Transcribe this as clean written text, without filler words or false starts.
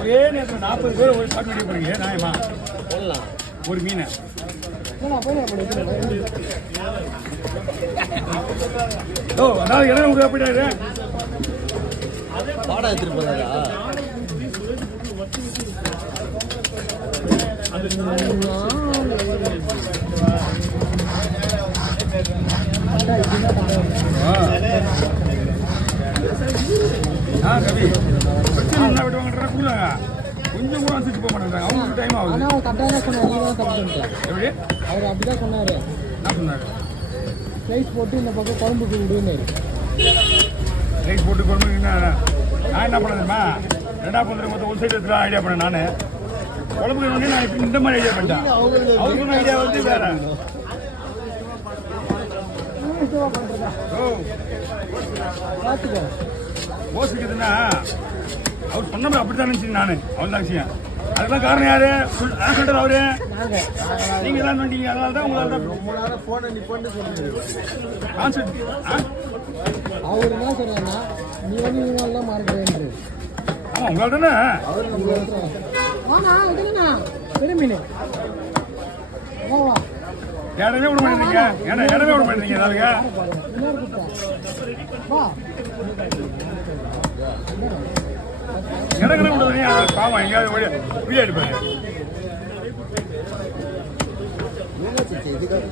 ஒரே நேரத்தில் 40 பேர் ஒரு சாப்பிட்டு வெளியே போறீங்க நியாயமா? ஒரு மீனை அதாவது இடம் உங்களுக்கு போயிட்டாரு பாடம் எடுத்துட்டு போறதா? கவி என்ன விடுவாங்க கொடுங்க கொஞ்சம் கூட அனுசரிச்சு போக மாட்டேங்கிறாங்க. அவங்களுக்கு டைம் ஆகுது. எப்படி அவர் அப்படிதான் சொன்னாரு. என்ன சொன்னாரு? ரைஸ் போட்டு இந்த பக்கம் குழம்புக்கு விடுனாரு. ரைஸ் போட்டு குழம்புக்கு நான் என்ன பண்ண தெரியுமா? 2 பந்தரம் மொத்தம் ஒரு சைடு எடுத்து ஐடியா பண்ணேன். நான் குழம்புக்கு வந்து நான் இந்த மாதிரி ஐடியா பண்ணிட்டேன். அவங்க சொன்ன ஐடியா வந்து வேற. யோசிக்குதுன்னா அவர் சொன்ன அப்படித்தான் நினைச்சேன் நான். அவன் தான் விஷயம். அதுக்கெல்லாம் காரணம் யாரு? சொல்றது அவரு. நீங்க தான் சொன்னீங்க. அதனால தான் உங்களால தான் ரொம்ப நேரம் போன நிப்பான்னு சொல்லுங்க. கான்செப்ட் அவர் என்ன சொன்னா நீ வந்து இவங்கெல்லாம் மாறுறேன். ஆமா உங்களால் தானே. ஆனா இதுனா பெரிய மீன் வா இடமே விட மாட்டேங்க. இடமே விட மாட்டேங்க. ஏதாவதுங்க இடங்களை விடுறதுங்க. பாவம் எங்கேயாவது வீடியோ எடுப்பாரு. இதுதான்